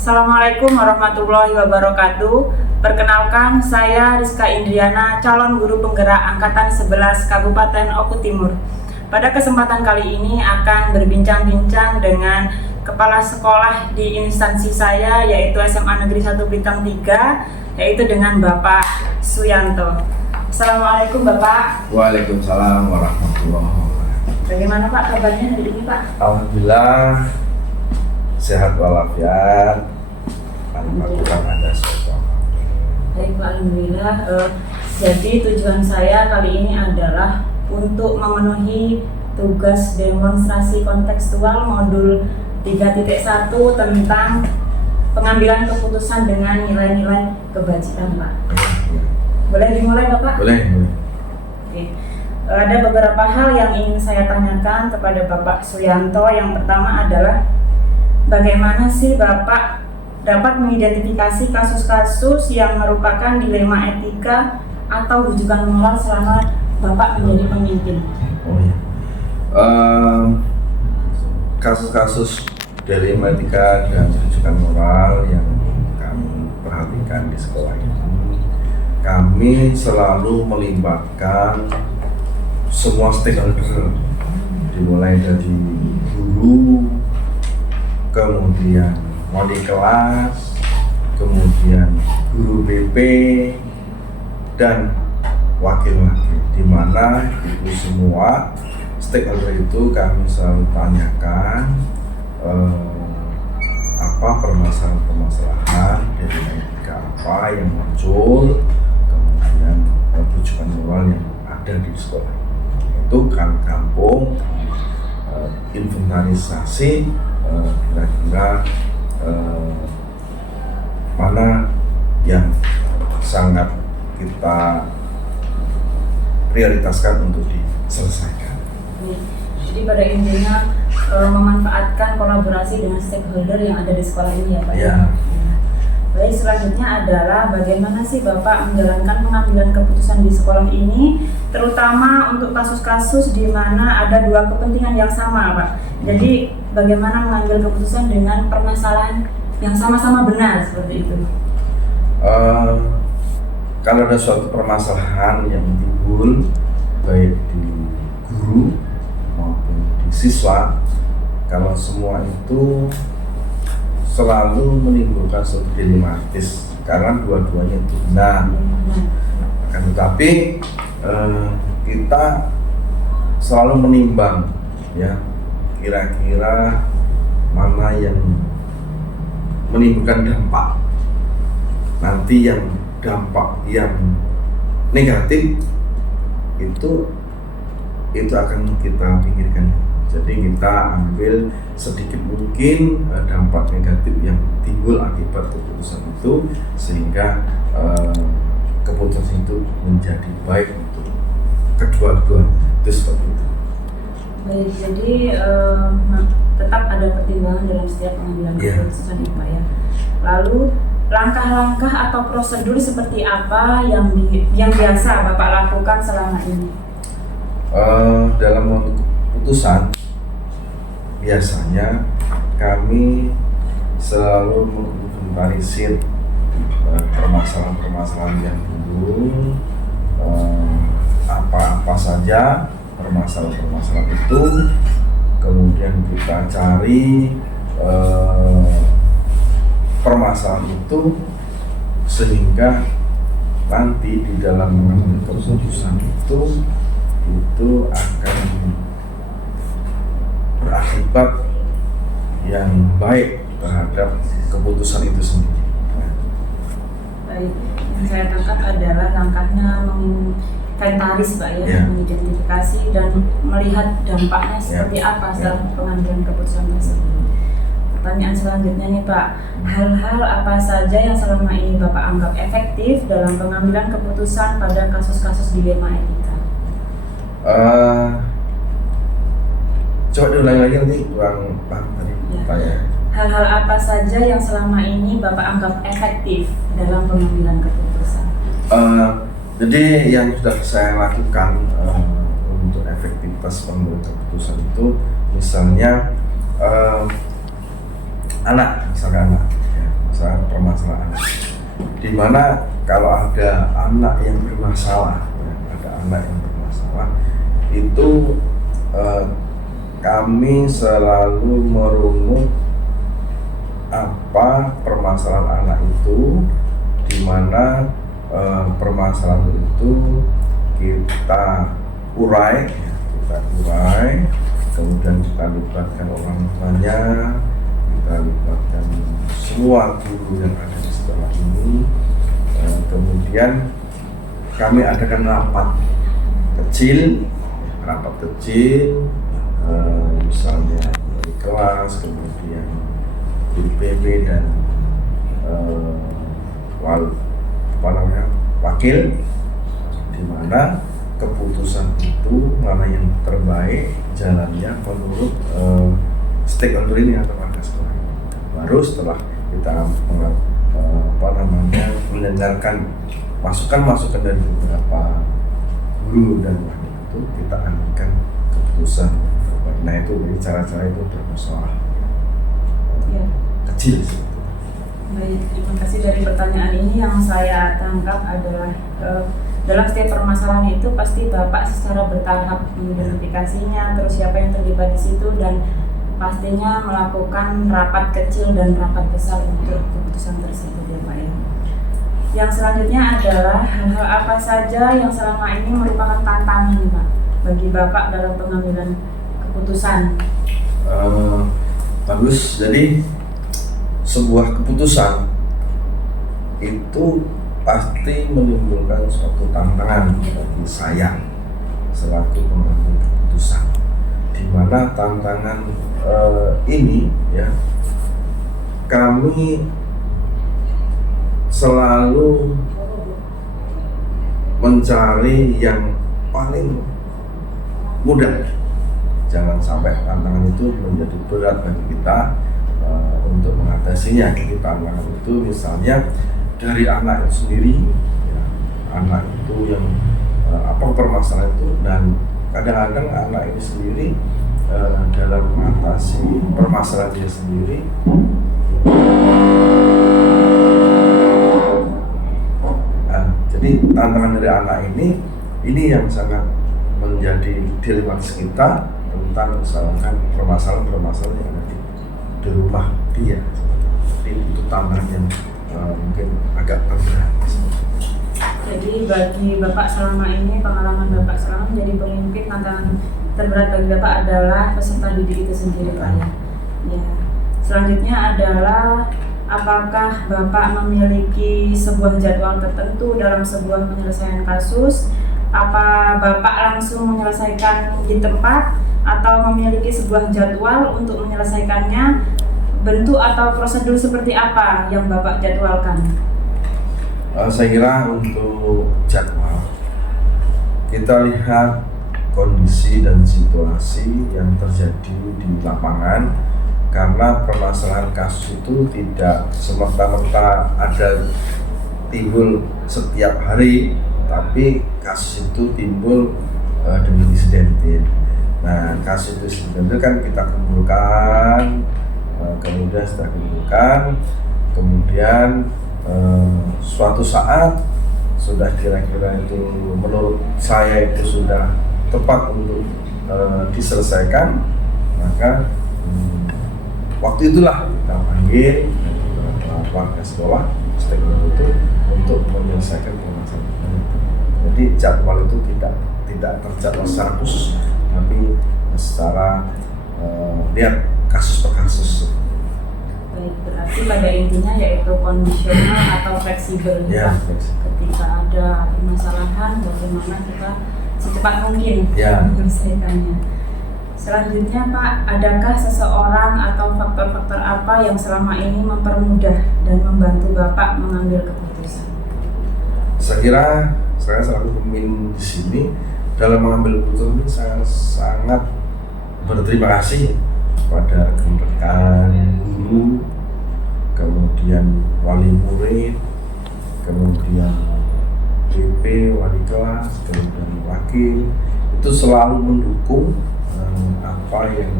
Assalamualaikum warahmatullahi wabarakatuh. Perkenalkan, saya Rizka Indriana, calon guru penggerak Angkatan 11 Kabupaten Oku Timur. Pada kesempatan kali ini akan berbincang-bincang dengan kepala sekolah di instansi saya, yaitu SMA Negeri 1 Blitar 3, yaitu dengan Bapak Suyanto. Assalamualaikum Bapak. Waalaikumsalam warahmatullahi wabarakatuh. Bagaimana Pak kabarnya hari ini Pak? Alhamdulillah sehat walafiat. Alhamdulillah ada sesuatu. Baik Pak, Alhamdulillah. Jadi tujuan saya kali ini adalah untuk memenuhi tugas demonstrasi kontekstual modul 3.1 tentang pengambilan keputusan dengan nilai-nilai kebajikan Pak. Boleh dimulai Bapak? Boleh. Oke. Ada beberapa hal yang ingin saya tanyakan kepada Bapak Suyanto. Yang pertama adalah bagaimana sih Bapak dapat mengidentifikasi kasus-kasus yang merupakan dilema etika atau rujukan moral selama Bapak menjadi pemimpin? Kasus-kasus dilema etika dan rujukan moral yang kami perhatikan di sekolah ini, kami selalu melibatkan semua stakeholder, dimulai dari guru, kemudian wali kelas, kemudian guru BP, dan wakil-wakil, di mana itu semua stakeholder itu kami selalu tanyakan apa permasalahan dari etika apa yang muncul, kemudian rujukan moral yang ada di sekolah. Itu kan kampung inventarisasi kira-kira mana yang sangat kita prioritaskan untuk diselesaikan. Jadi pada intinya memanfaatkan kolaborasi dengan stakeholder yang ada di sekolah ini ya Pak? Ya. Baik, selanjutnya adalah bagaimana sih Bapak menjalankan pengambilan keputusan di sekolah ini, terutama untuk kasus-kasus di mana ada dua kepentingan yang sama Pak. Jadi bagaimana mengambil keputusan dengan permasalahan yang sama-sama benar seperti itu? Kalau ada suatu permasalahan yang timbul baik di guru maupun di siswa, kalau semua itu selalu menimbulkan suatu dilematis karena dua-duanya itu benar. Akan tetapi kita selalu menimbang ya, kira-kira mana yang menimbulkan dampak, nanti yang dampak yang negatif itu akan kita pikirkan. Jadi kita ambil sedikit mungkin dampak negatif yang timbul akibat keputusan itu, sehingga keputusan itu menjadi baik untuk kedua-dua. Itu seperti itu. Baik, jadi tetap ada pertimbangan dalam setiap pengambilan keputusan ini Pak ya. Lalu langkah-langkah atau prosedur seperti apa yang biasa Bapak lakukan selama ini? Dalam keputusan biasanya kami selalu menginventarisir permasalahan-permasalahan yang timbul, apa saja permasalahan itu, kemudian kita cari permasalahan itu sehingga nanti di dalam mengambil keputusan itu akan berakibat yang baik terhadap keputusan itu sendiri. Baik, yang saya tangkap adalah langkahnya menginventaris Pak ya, mengidentifikasi dan melihat dampaknya seperti apa setelah pengambilan keputusan tersebut. Pertanyaan selanjutnya nih Pak, hal-hal apa saja yang selama ini Bapak anggap efektif dalam pengambilan keputusan pada kasus-kasus dilema etika? Coba diulangi lagi, nanti kurang paham tadi pertanyaan. Hal-hal apa saja yang selama ini Bapak anggap efektif dalam pengambilan keputusan? Jadi yang sudah saya lakukan untuk efektivitas pengambilan keputusan itu, misalnya misalkan anak, permasalahan. Dimana kalau ada anak yang bermasalah, itu kami selalu merunut apa permasalahan anak itu, di mana permasalahan itu kita urai, kemudian kita libatkan orang tuanya, kita libatkan semua guru yang ada di sekolah ini, kemudian kami adakan rapat kecil, misalnya dari kelas, kemudian guru PP dan wakil, di mana keputusan itu mana yang terbaik jalannya menurut stakeholder ini atau warga sekolah. Baru setelah kita mendengarkan masukan dari beberapa guru dan wakil itu, kita ambilkan keputusan terbaik. Nah itu cara-cara itu bermasalah ya. Kecil. Baik, terima kasih. Dari pertanyaan ini yang saya tangkap adalah dalam setiap permasalahan itu pasti Bapak secara bertahap mengidentifikasinya, terus siapa yang terlibat di situ, dan pastinya melakukan rapat kecil dan rapat besar untuk keputusan tersebut ya Pak ya. Yang selanjutnya adalah hal-hal apa saja yang selama ini merupakan tantangan Pak bagi Bapak dalam pengambilan keputusan? Bagus, jadi sebuah keputusan itu pasti menimbulkan suatu tantangan bagi saya selaku pengambil keputusan, di mana tantangan ini ya kami selalu mencari yang paling mudah. Jangan sampai tantangan itu menjadi berat bagi kita untuk mengatasinya. Jadi tantangan itu misalnya dari anak itu sendiri, ya, anak itu yang apa permasalahan itu, dan kadang-kadang anak ini sendiri dalam mengatasi permasalahan dia sendiri jadi tantangan dari anak ini yang sangat menjadi dilematis kita tentang misalkan permasalahan yang ada di rumah dia. Jadi itu tantangan yang mungkin agak berat. Jadi bagi Bapak selama ini, pengalaman Bapak selama menjadi pemimpin, tantangan terberat bagi Bapak adalah peserta didik itu sendiri Pak ya. Ya. Selanjutnya adalah apakah Bapak memiliki sebuah jadwal tertentu dalam sebuah penyelesaian kasus? Apa Bapak langsung menyelesaikan di tempat atau memiliki sebuah jadwal untuk menyelesaikannya? Bentuk atau prosedur seperti apa yang Bapak jadwalkan? Saya kira untuk jadwal, kita lihat kondisi dan situasi yang terjadi di lapangan, karena permasalahan kasus itu tidak semerta-merta ada timbul setiap hari, tapi kasus itu timbul dengan insidentil. Nah, kasus itu insidentil kan kita kumpulkan, kemudian setelah kumpulkan, kemudian suatu saat sudah kira-kira itu menurut saya itu sudah tepat untuk diselesaikan, maka waktu itulah kita panggil warga sekolah stakeholder itu untuk menyelesaikan permasalahan. Jadi jadwal itu tidak terjadwal secara khusus, tapi secara lihat kasus per kasus. Baik, berarti pada intinya yaitu kondisional atau fleksibel ya. Ketika ada permasalahan, bagaimana kita secepat mungkin menyelesaikannya. Selanjutnya Pak, adakah seseorang atau faktor-faktor apa yang selama ini mempermudah dan membantu Bapak mengambil keputusan? Saya kira saya selaku pemimpin di sini dalam mengambil keputusan ini saya sangat berterima kasih kepada rekan-rekan guru, kemudian wali murid, kemudian PP, wali kelas, kemudian wakil, itu selalu mendukung apa yang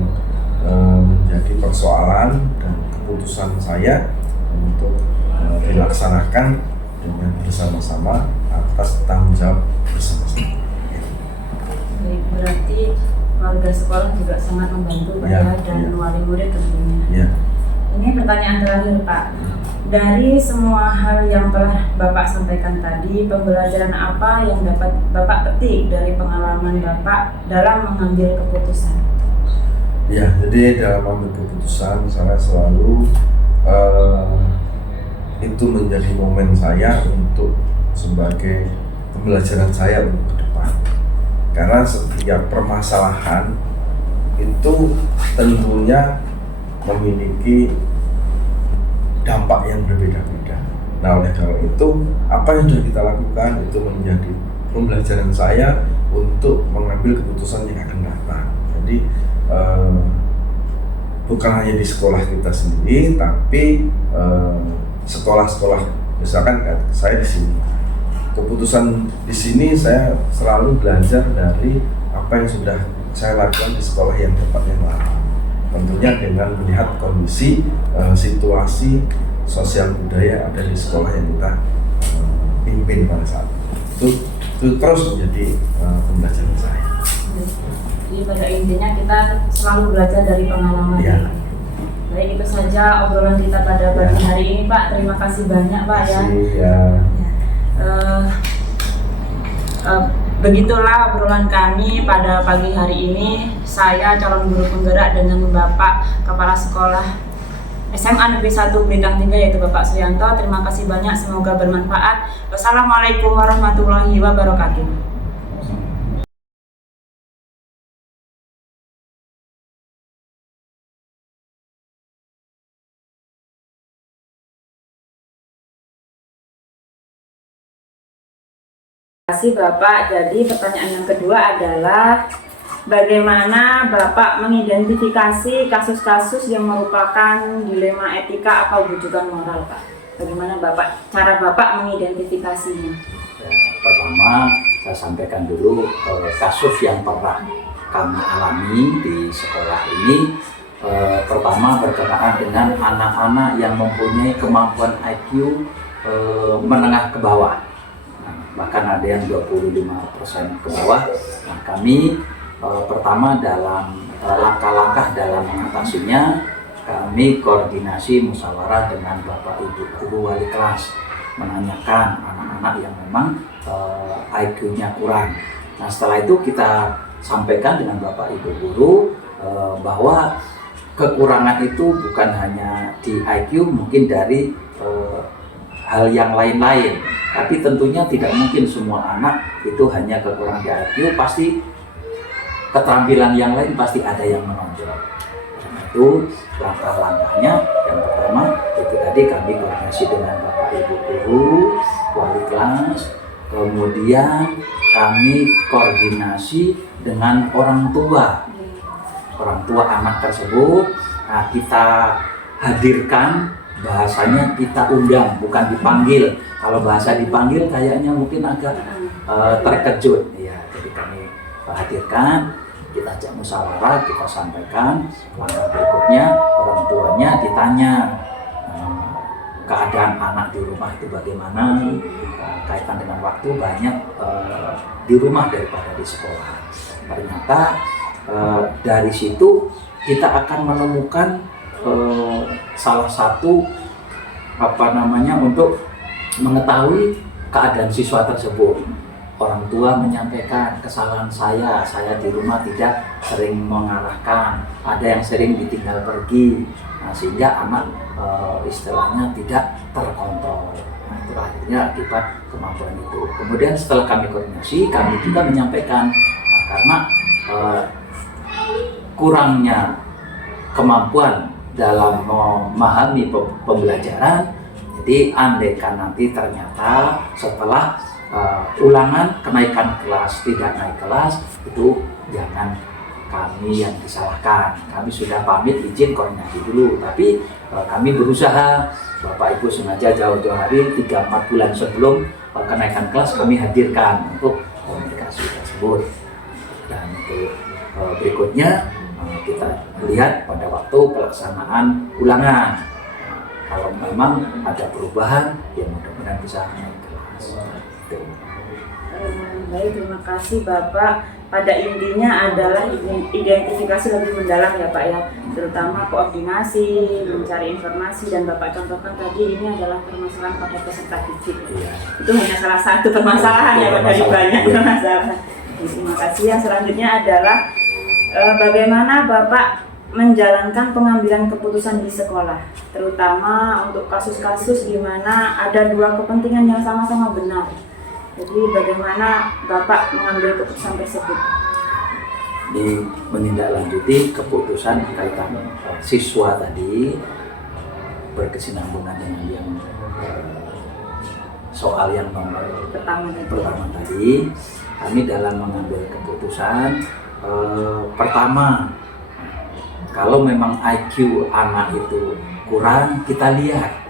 menjadi persoalan dan keputusan saya untuk dilaksanakan dengan bersama-sama atas tanggung jawab bersama-sama. Baik, berarti warga sekolah juga sangat membantu Pak Ya, dan ya. wali murid tentunya. Ya. Ini pertanyaan terakhir Pak. Dari semua hal yang telah Bapak sampaikan tadi, pembelajaran apa yang dapat Bapak petik dari pengalaman Bapak dalam mengambil keputusan? Ya, jadi dalam mengambil keputusan saya selalu itu menjadi momen saya untuk sebagai pembelajaran saya untuk ke depan. Karena setiap permasalahan itu tentunya memiliki dampak yang berbeda-beda. Nah, oleh karena itu, apa yang sudah kita lakukan itu menjadi pembelajaran saya untuk mengambil keputusan yang akan datang. Jadi bukan hanya di sekolah kita sendiri, tapi sekolah-sekolah, misalkan saya di sini, keputusan di sini saya selalu belajar dari apa yang sudah saya lakukan di sekolah yang tempat yang lain. Tentunya dengan melihat kondisi situasi sosial budaya ada di sekolah yang kita pimpin pada saat itu terus menjadi pembelajaran saya. Jadi pada intinya kita selalu belajar dari pengalaman. Ya. Baik, itu saja obrolan kita pada pagi hari ini Pak. Terima kasih banyak Pak ya. Begitulah obrolan kami pada pagi hari ini. Saya calon guru penggerak dengan Bapak Kepala Sekolah SMA Negeri 1 Blitang 3 yaitu Bapak Suryanto. Terima kasih banyak, semoga bermanfaat. Wassalamualaikum warahmatullahi wabarakatuh. Terima kasih Bapak. Jadi pertanyaan yang kedua adalah bagaimana Bapak mengidentifikasi kasus-kasus yang merupakan dilema etika atau bujukan moral, Pak? Bagaimana cara Bapak mengidentifikasinya? Pertama, saya sampaikan dulu kasus yang pernah kami alami di sekolah ini. Pertama berkenaan dengan anak-anak yang mempunyai kemampuan IQ menengah ke bawah. Bahkan ada yang 25% ke bawah. Nah, kami pertama dalam langkah-langkah dalam mengatasinya, kami koordinasi musyawarah dengan Bapak Ibu Guru Wali Kelas, menanyakan anak-anak yang memang IQ-nya kurang. Nah, setelah itu kita sampaikan dengan Bapak Ibu Guru bahwa kekurangan itu bukan hanya di IQ, mungkin dari hal yang lain-lain. Tapi tentunya tidak mungkin semua anak itu hanya kekurangan di IQ, pasti keterampilan yang lain pasti ada yang menonjol. Karena itu langkah-langkahnya yang pertama itu tadi kami koordinasi dengan Bapak Ibu Guru, Wali Kelas, kemudian kami koordinasi dengan orang tua anak tersebut. Nah, kita hadirkan, bahasanya kita undang, bukan dipanggil. Kalau bahasa dipanggil kayaknya mungkin agak terkejut. Ya, jadi kami hadirkan, kita ajak musyawarah, kita sampaikan langkah berikutnya. Orang tuanya ditanya keadaan anak di rumah itu bagaimana, kaitan dengan waktu banyak di rumah daripada di sekolah. Ternyata dari situ kita akan menemukan salah satu untuk mengetahui keadaan siswa tersebut. Orang tua menyampaikan kesalahan saya di rumah tidak sering mengarahkan, ada yang sering ditinggal pergi, nah, sehingga anak istilahnya tidak terkontrol. Nah, itu akhirnya akibat kemampuan itu. Kemudian setelah kami koordinasi, kami juga menyampaikan karena kurangnya kemampuan dalam memahami pembelajaran. Jadi andaikan nanti ternyata setelah ulangan kenaikan kelas tidak naik kelas, itu jangan kami yang disalahkan. Kami sudah pamit izin koordinasi dulu, tapi kami berusaha. Bapak Ibu sengaja jauh-jauh hari 3-4 bulan sebelum kenaikan kelas kami hadirkan untuk komunikasi tersebut. Dan untuk berikutnya kita lihat pada waktu pelaksanaan ulangan. kalau memang ada perubahan ya mudah-mudahan bisa naik kelas. Gitu. Baik, terima kasih Bapak. Pada intinya adalah identifikasi lebih mendalam ya Pak ya, terutama koordinasi, mencari informasi, dan Bapak contohkan tadi ini adalah permasalahan pada peserta didik. Iya. Itu hanya salah satu permasalahan ya Pak dari banyak permasalahan. Terima kasih. Yang selanjutnya adalah bagaimana Bapak menjalankan pengambilan keputusan di sekolah, terutama untuk kasus-kasus di mana ada dua kepentingan yang sama-sama benar. Jadi bagaimana Bapak mengambil keputusan tersebut? Di menindaklanjuti keputusan kaitan siswa tadi berkesinambungan dengan yang soal yang nomor pertama tadi, kami dalam mengambil keputusan pertama, kalau memang IQ anak itu kurang, kita lihat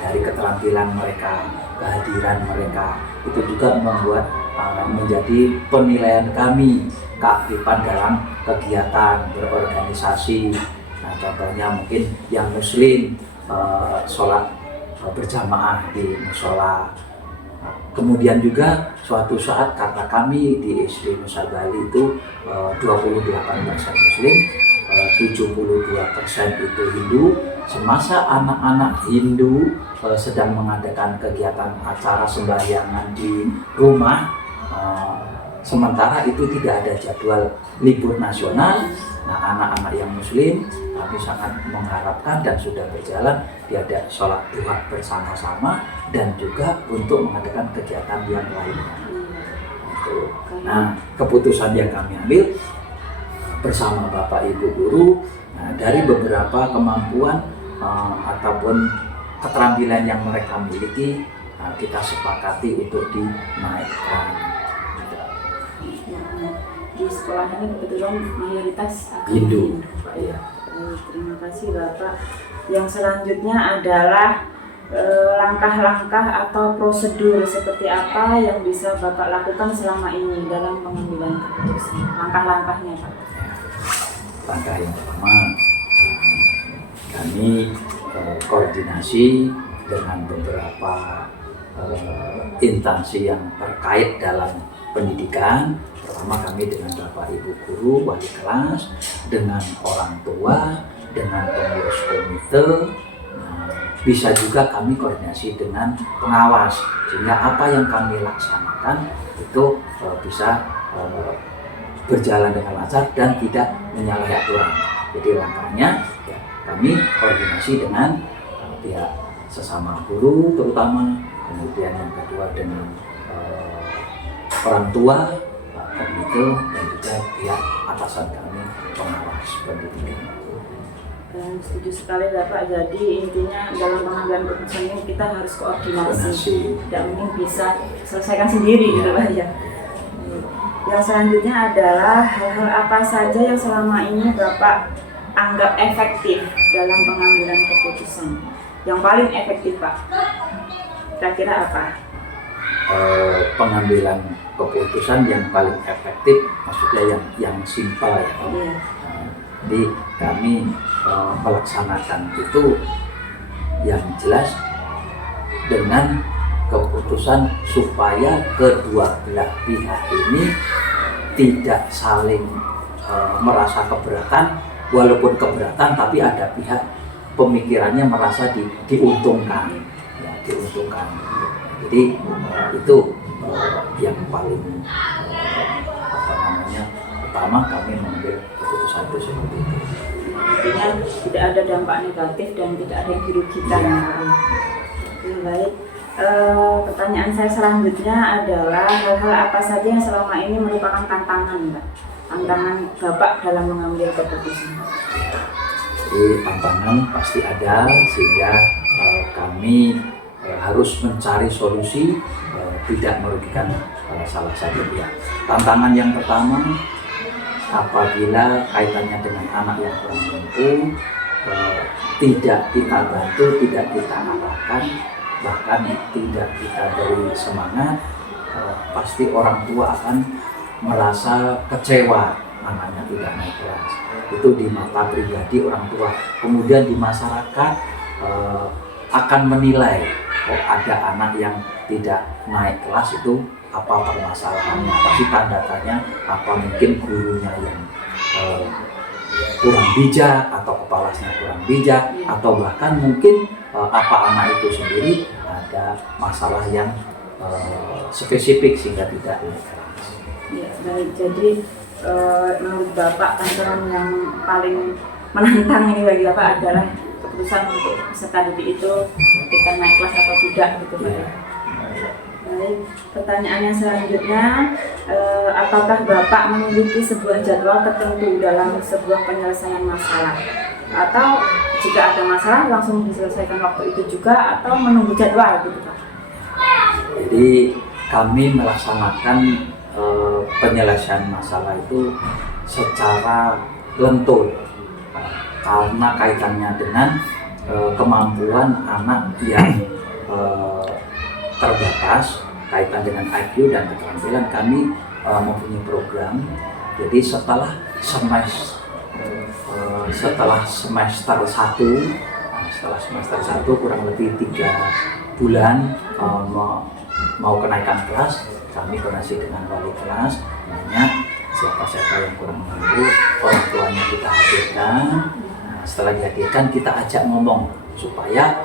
dari keterampilan mereka, kehadiran mereka, itu juga membuat menjadi penilaian kami keaktifan dalam kegiatan berorganisasi. Nah, contohnya mungkin yang muslim sholat berjamaah di musola. Kemudian juga suatu saat karena kami di SD Nusa Bali itu 28% muslim, 72% itu Hindu. Semasa anak-anak Hindu sedang mengadakan kegiatan acara sembahyangan di rumah, sementara itu tidak ada jadwal libur nasional. Nah, anak-anak yang muslim kami sangat mengharapkan dan sudah berjalan diada sholat duha bersama-sama dan juga untuk mengadakan kegiatan yang lainnya. Nah, keputusan yang kami ambil bersama Bapak Ibu guru, dari beberapa kemampuan ataupun keterampilan yang mereka miliki, kita sepakati untuk dinaikkan. Di sekolah ini kebetulan mayoritas Hindu. Pak ya. Terima kasih Bapak. Yang selanjutnya adalah langkah-langkah atau prosedur seperti apa yang bisa Bapak lakukan selama ini dalam pengambilan keputusan. Langkah-langkahnya Pak. Langkah yang pertama, kami koordinasi dengan beberapa instansi yang terkait dalam pendidikan. Pertama, kami dengan Bapak Ibu guru, wali kelas, dengan orang tua, dengan pengurus komite. Bisa juga kami koordinasi dengan pengawas, sehingga apa yang kami laksanakan itu bisa berjalan dengan lancar dan tidak menyalahi aturan. Jadi langkahnya ya, kami koordinasi dengan pihak sesama guru terutama, kemudian yang kedua dengan orang tua, komite, dan juga pihak atasan kami pengawas pendidikan. Setuju sekali Bapak. Jadi intinya dalam pengambilan keputusan ini kita harus koordinasi. Tidak mungkin bisa selesaikan sendiri gitu Pak ya. Yang selanjutnya adalah hal-hal apa saja yang selama ini Bapak anggap efektif dalam pengambilan keputusan? Yang paling efektif Pak, kira-kira apa? Pengambilan keputusan yang paling efektif, maksudnya yang simpel ya. Iya. Jadi kami melaksanakan itu yang jelas dengan keputusan supaya kedua belah pihak ini tidak saling merasa keberatan, walaupun keberatan tapi ada pihak pemikirannya merasa diuntungkan, ya, diuntungkan. Jadi itu yang paling pertama kami mengambil keputusan itu seperti itu. Artinya tidak ada dampak negatif dan tidak ada yang dirugikan. Ya. Baik. Pertanyaan saya selanjutnya adalah hal-hal apa saja yang selama ini merupakan tantangan, Pak? Tantangan Bapak dalam mengambil keputusan. Jadi tantangan pasti ada, sehingga kami harus mencari solusi tidak merugikan salah satu pihak. Tantangan yang pertama, apabila kaitannya dengan anak yang kurang mampu, tidak kita bantu, tidak kita arahkan, bahkan tidak kita beri semangat, pasti orang tua akan merasa kecewa anaknya tidak naik kelas. Itu di mata pribadi orang tua. Kemudian di masyarakat akan menilai ada anak yang tidak naik kelas itu apa permasalahannya, apa sih tanda tanya, apa mungkin gurunya yang kurang bijak atau kepalanya kurang bijak, atau bahkan mungkin apa anak itu sendiri ada masalah yang spesifik sehingga tidak naik kelas. Ya, baik. Jadi menurut Bapak tantangan yang paling menantang ini bagi Bapak adalah keputusan untuk peserta didik itu ketika naik kelas atau tidak gitu Pak. Ya. Baik, pertanyaan yang selanjutnya, apakah Bapak memiliki sebuah jadwal tertentu dalam sebuah penyelesaian masalah? Atau jika ada masalah langsung diselesaikan waktu itu juga atau menunggu jadwal gitu Pak? Jadi kami melaksanakan penyelesaian masalah itu secara lentur karena kaitannya dengan kemampuan anak yang terbatas, kaitan dengan IQ dan keterampilan. Kami mempunyai program. Jadi setelah semester 1 kurang lebih 3 bulan mau kenaikan kelas, kami koordinasi dengan wali kelas, nanya siapa yang kurang mampu, orang tuanya kita hadirkan. Setelah dihadirkan kita ajak ngomong supaya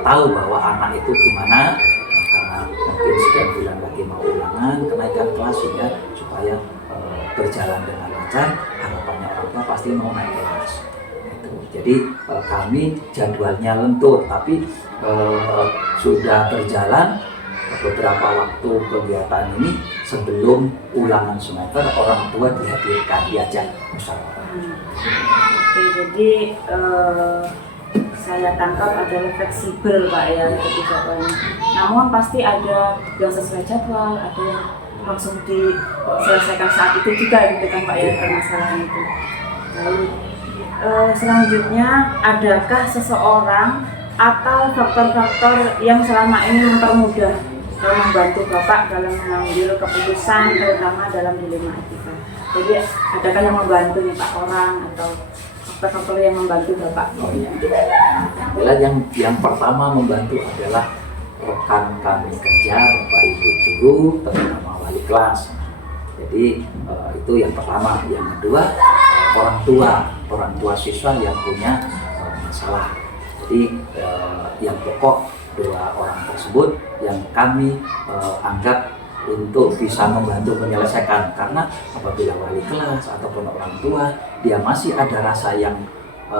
tahu bahwa anak itu gimana, karena mungkin sekian bulan lagi mau ulangan kenaikan kelas, sehingga supaya berjalan dengan lancar. Harapannya orang tua pasti mau naik kelas. Jadi kami jadwalnya lentur, tapi sudah berjalan beberapa waktu kegiatan ini sebelum ulangan semester orang tua dihadirkan, diajak musyawarah. Oke, jadi saya tangkap adalah fleksibel Pak ya jadwalnya. Namun pasti ada yang sesuai jadwal, ada yang langsung diselesaikan saat itu juga gitu kan Pak ya permasalahan itu. Lalu selanjutnya, adakah seseorang atau faktor-faktor yang selama ini mempermudah dalam membantu Bapak dalam mengambil keputusan, terutama dalam dilema etika? Jadi adakah yang membantu nih Pak, orang atau faktor-faktor yang membantu Bapak? Oh iya. Adalah yang pertama membantu adalah rekan kami kerja, Bapak Ibu guru, terutama wali kelas. Jadi itu yang pertama. Yang kedua, orang tua siswa yang punya masalah. Jadi yang pokok dua orang tersebut yang kami anggap untuk bisa membantu menyelesaikan, karena apabila wali kelas ataupun orang tua dia masih ada rasa yang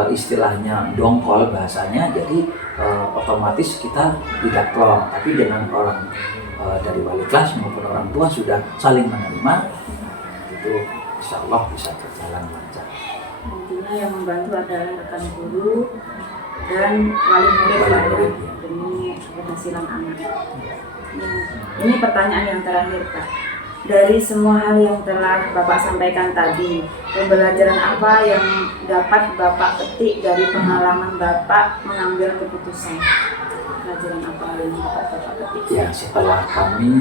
istilahnya dongkol bahasanya, jadi otomatis kita tidak plong. Tapi dengan orang dari wali kelas maupun orang tua sudah saling menerima, itu insya Allah bisa berjalan lancar. Intinya yang membantu adalah rekan guru dan wali murid Pak ya, demi keberhasilan anak. Ya, ini pertanyaan yang terakhir Pak. Dari semua hal yang telah Bapak sampaikan tadi, pembelajaran apa yang dapat Bapak petik dari pengalaman Bapak mengambil keputusan? Pelajaran apa yang dapat Bapak petik? Ya, setelah kami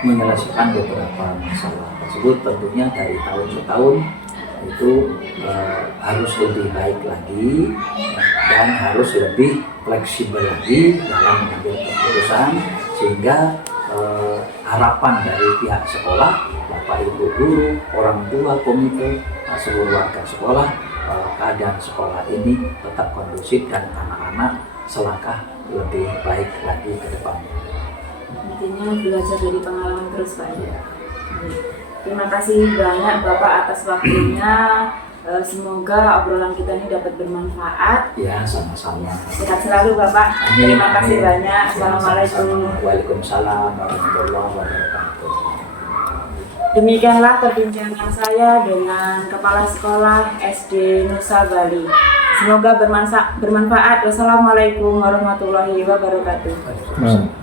menyelesaikan beberapa masalah tersebut, tentunya dari tahun ke tahun itu harus lebih baik lagi dan harus lebih fleksibel lagi dalam mengambil keputusan, sehingga harapan dari pihak sekolah, Bapak Ibu guru, orang tua, komite, seluruh warga sekolah, keadaan sekolah ini tetap kondusif dan anak-anak selangkah lebih baik lagi ke depannya. Intinya belajar dari pengalaman terus Pak ya. Ya. Terima kasih banyak Bapak atas waktunya. Semoga obrolan kita ini dapat bermanfaat. Ya, sama-sama. Sehat selalu Bapak. Amin. Terima kasih Amin. banyak. Assalamualaikum. Waalaikumsalam warahmatullahi wabarakatuh. Demikianlah perbincangan saya dengan Kepala Sekolah SD Nusa Bali. Semoga bermanfaat. Wassalamualaikum warahmatullahi wabarakatuh. Waalaikumsalam.